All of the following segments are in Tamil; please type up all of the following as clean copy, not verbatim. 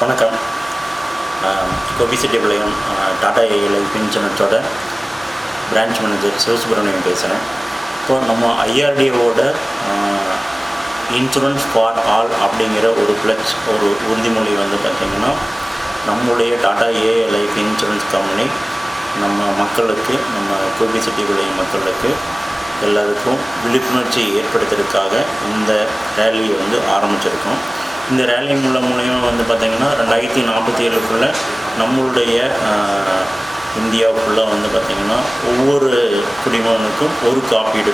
வணக்கம். கோபிசெட்டிபாளையம் டாடா ஏஐ லைஃப் இன்சூரன்ஸோட பிரான்ச் மேனேஜர் சிவசுப்ரமணியன் பேசுகிறேன். இப்போது நம்ம ஐஆர்டிஓவோட இன்சூரன்ஸ் ஃபார் ஆல் அப்படிங்கிற ஒரு உறுதிமொழி வந்து பார்த்திங்கன்னா, நம்முடைய Tata AI life insurance company நம்ம மக்களுக்கு, நம்ம கோபிசெட்டிபாளையம் மக்களுக்கு எல்லாருக்கும் விழிப்புணர்ச்சி ஏற்படுத்துறதுக்காக இந்த ரேலியை வந்து ஆரம்பிச்சிருக்கோம். இந்த ரேலி மூலமாக வந்து பார்த்திங்கன்னா 2047 நம்மளுடைய இந்தியாவுக்குள்ளே வந்து பார்த்திங்கன்னா ஒவ்வொரு குடிமகனுக்கும் ஒரு காப்பீடு,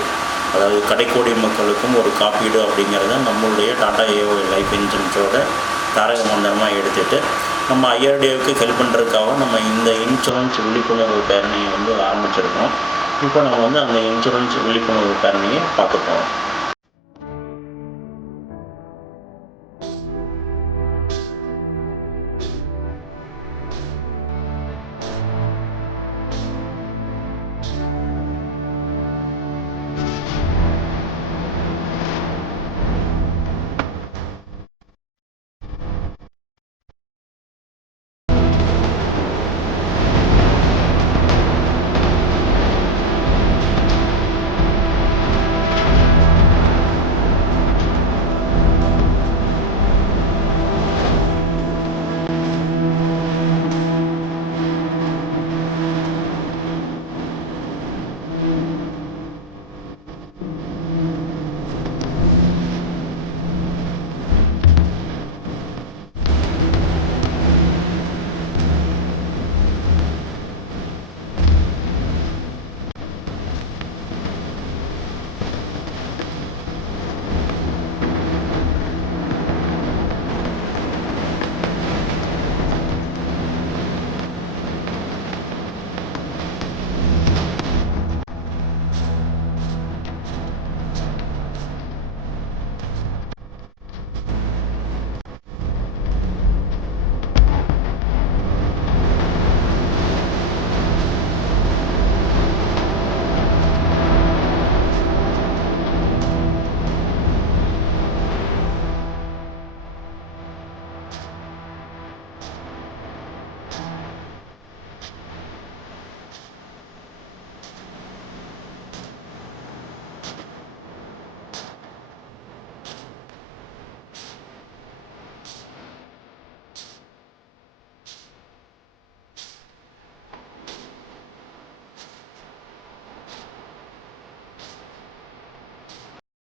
அதாவது கடைக்கோடி மக்களுக்கும் ஒரு காப்பீடு அப்படிங்கிறத நம்மளுடைய டாடா ஏஐ லைஃப் இன்சூரன்ஸோட தாரக மந்திரமாக எடுத்துகிட்டு நம்ம ஐஆர்டிஓவுக்கு ஹெல்ப் பண்ணுறதுக்காக நம்ம இந்த இன்சூரன்ஸ் விழிப்புணர்வு பேரணியை வந்து ஆரம்பிச்சிருக்கோம். இப்போ நம்ம வந்து அந்த இன்சூரன்ஸ் விழிப்புணர்வு பேரணியை பார்க்க போகிறோம்.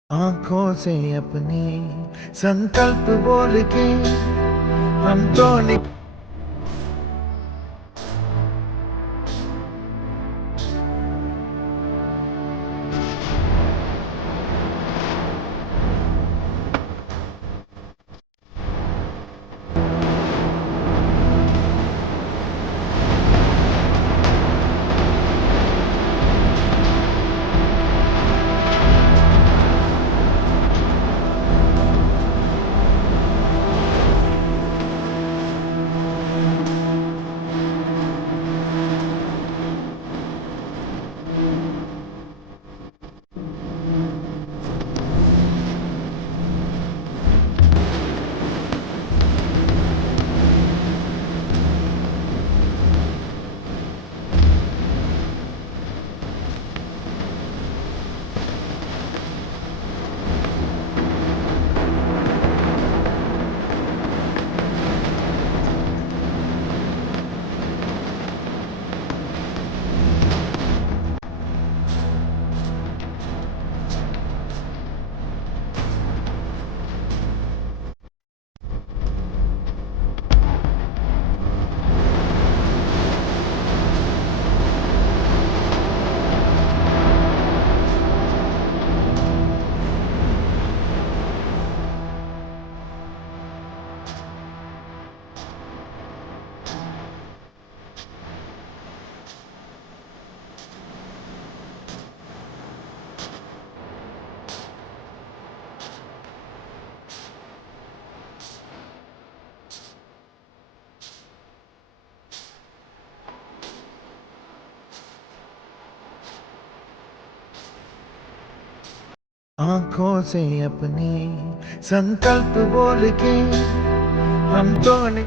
आंखों से अपने संकल्प बोल के हम तो आंखों से अपने संकल्प बोल के हम हम तो नहीं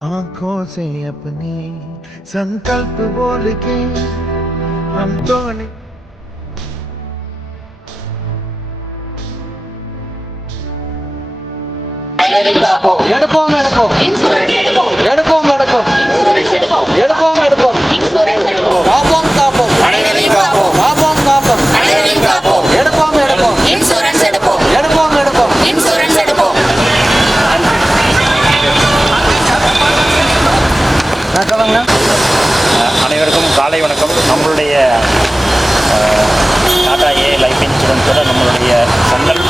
आंखों से अपनी संकल्प बोल के हम तो नहीं எடுப்போம் எடுப்போம் எடுப்போம் எடுப்போம் எடுப்போம் எடுப்போம் காப்போம் காப்போம் காப்போம் காப்போம் எடுப்போம் எடுப்போம் இன்சூரன்ஸ் எடுப்போம் எடுப்போம் எடுப்போம் இன்சூரன்ஸ் எடுப்போம் அனைவருக்கும் காலை வணக்கம். நம்மளுடைய டாடா ஏ லைஃப் இன்சூரன்ஸோட நம்மளுடைய சங்கல்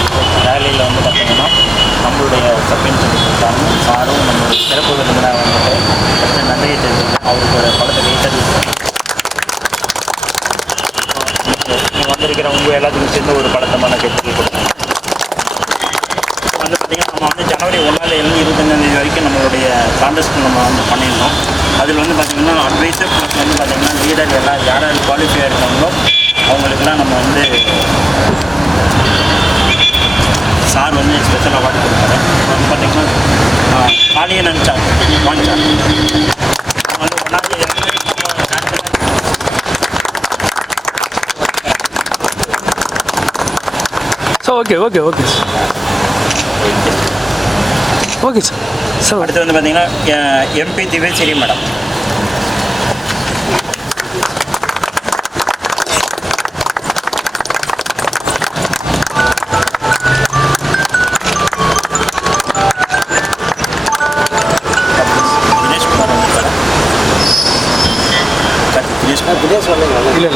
ரேலியில் வந்து பார்த்திங்கன்னா நம்மளுடைய சப் இன்சூரன்ஸ் சாரும் நம்மளுடைய சிறப்பு விருந்தினர் வந்துட்டு ஃபஸ்ட்டு நன்றியை தெரிவித்து அவருக்கு ஒரு படத்தை வெயிட்டர் வந்திருக்கிற உங்கள் எல்லாத்துக்கும் சேர்ந்து ஒரு படத்தமான கட்சி கொடுத்தாங்க. வந்து பார்த்திங்கன்னா நம்ம வந்து ஜனவரி 1 25 வரைக்கும் நம்மளுடைய கான்டெஸ்ட் நம்ம வந்து பண்ணியிருந்தோம். அதில் வந்து பார்த்திங்கன்னா அட்வைசர் ப்ளஸ் வந்து பார்த்திங்கன்னா லீடர் எல்லாம் யார் யார் குவாலிஃபை இருக்காங்களோ அவங்களுக்குலாம் நம்ம வந்து சார் வந்து ஸ்பெஷல் அவார்டு கொடுத்தாரு. வந்து பார்த்திங்கன்னா காலியை நினச்சார் வாங்கிச்சார் வந்து ஒன்றாவது sir okay okay okay sir okay sir sir அடுத்து வந்து பார்த்திங்கன்னா எம்பி திவேஸ்வரி மேடம். இல்லை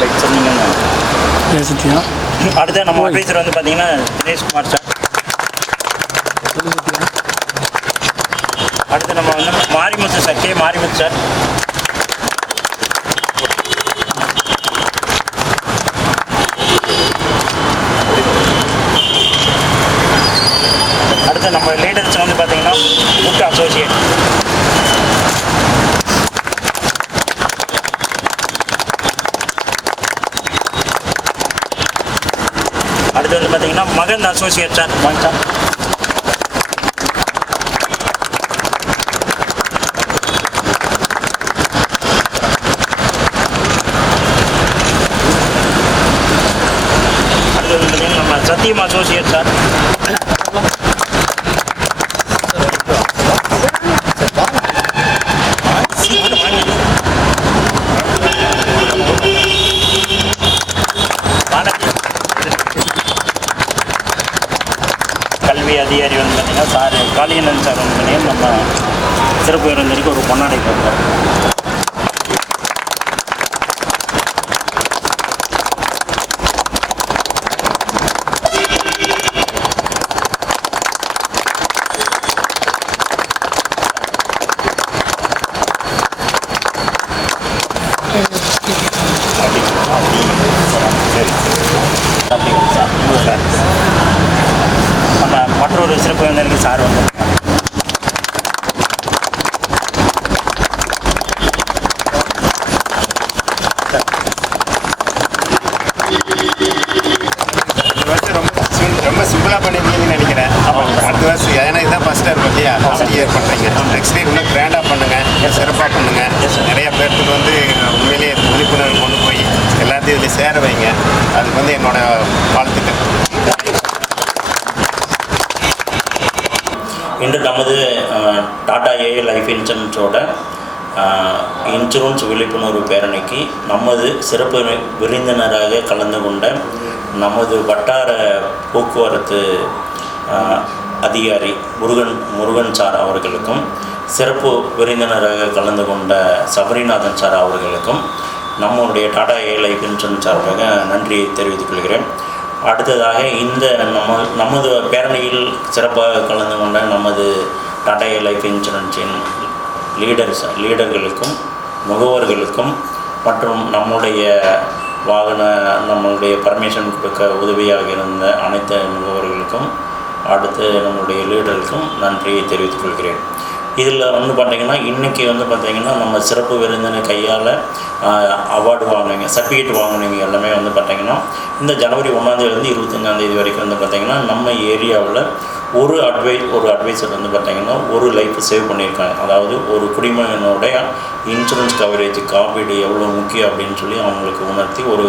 இல்லை சத்யா அடுத்து நம்ம ஆஃபீஸர் வந்து பார்த்தீங்கன்னா தினேஷ்குமார் சார். அடுத்து நம்ம வந்து Marimuthu sir, K Marimuthu sir. அடுத்து நம்ம லீடர்ஸ் வந்து பார்த்தீங்கன்னா புக் அசோசியேட். அடுத்து வந்து பார்த்தீங்கன்னா மகன் அசோசியேட் சார் வாங்க சார். அடுத்து வந்து பார்த்தீங்கன்னா நம்ம சத்தியம் அசோசியேட் சார். கல்வி அதிகாரி வந்து பார்த்தீங்கன்னா சார் காளியனன் சார் வந்து பார்த்தீங்கன்னா நம்ம சிறப்பு விருந்திற்கு ஒரு பொன்னாடை கொடுக்குறோம். சார் வந்து ரொம்ப சிம்பிளாக பண்ணிருக்கீங்கன்னு நினைக்கிறேன். அடுத்த வருஷம் ஏன்னா இதுதான் ஃபஸ்ட் இயர் இல்லையா, ஃபஸ்ட் இயர் பண்ணுறீங்க. நெக்ஸ்ட் இயர் இன்னும் கிராண்டாக பண்ணுங்கள், சிறப்பாக பண்ணுங்கள். நிறைய பேருக்கு வந்து உண்மையிலேயே விழிப்புணர்வு கொண்டு போய் எல்லாத்தையும் இதில் சேர வைங்க. அதுக்கு வந்து என்னோட வாழ்த்துக்கள். இன்று நமது டாடா ஏஏ லைஃப் இன்சூரன்ஸோட இன்சூரன்ஸ் விழிப்புணர்வு பேரணிக்கு நமது சிறப்பு விருந்தினராக கலந்து கொண்ட நமது வட்டார போக்குவரத்து அதிகாரி முருகன் சார் அவர்களுக்கும், சிறப்பு விருந்தினராக கலந்து கொண்ட சபரிநாதன் சார் அவர்களுக்கும் நம்முடைய டாடா ஏ லைஃப் இன்சூரன்ஸ் சார்பாக நன்றியை தெரிவித்துக் கொள்கிறேன். அடுத்ததாக இந்த நமது பேரணியில் சிறப்பாக கலந்து கொண்ட நமது டாடா ஏ லைஃப் இன்சூரன்ஸின் லீடர்களுக்கும் முகவர்களுக்கும் மற்றும் நம்முடைய நம்மளுடைய பர்மிஷன் கொடுக்க உதவியாக இருந்த அனைத்து முகவர்களுக்கும் அடுத்து நம்மளுடைய லீடருக்கும் நன்றியை தெரிவித்துக் கொள்கிறேன். இதில் வந்து பார்த்திங்கன்னா இன்றைக்கி வந்து பார்த்திங்கன்னா நம்ம சிறப்பு விருந்தினர் கையால் அவார்டு வாங்கினீங்க, சர்டிஃபிகேட் வாங்கினீங்க எல்லாமே வந்து பார்த்திங்கன்னா இந்த ஜனவரி 1ஆந்தேதிலேருந்து 25ஆந்தேதி வரைக்கும் வந்து பார்த்திங்கன்னா நம்ம ஏரியாவில் ஒரு அட்வைசர் வந்து பார்த்திங்கன்னா ஒரு லைஃப் சேவ் பண்ணியிருக்காங்க. அதாவது ஒரு குடிமகனுடைய இன்சூரன்ஸ் கவரேஜ் காப்பீடு எவ்வளோ முக்கியம் அப்படின்னு சொல்லி அவங்களுக்கு உணர்த்தி ஒரு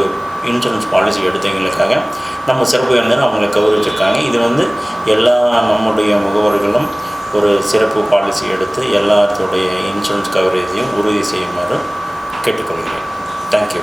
இன்சூரன்ஸ் பாலிசி எடுத்தவங்களுக்காக நம்ம சிறப்பு விருந்தினர் அவங்களை கௌரவிச்சிருக்காங்க. இது வந்து எல்லா நம்முடைய முகவர்களும் ஒரு சிறப்பு பாலிசி எடுத்து எல்லாத்துடைய இன்சூரன்ஸ் கவரேஜையும் உறுதி செய்யுமாறு கேட்டுக்கொள்கிறேன். தேங்க்யூ.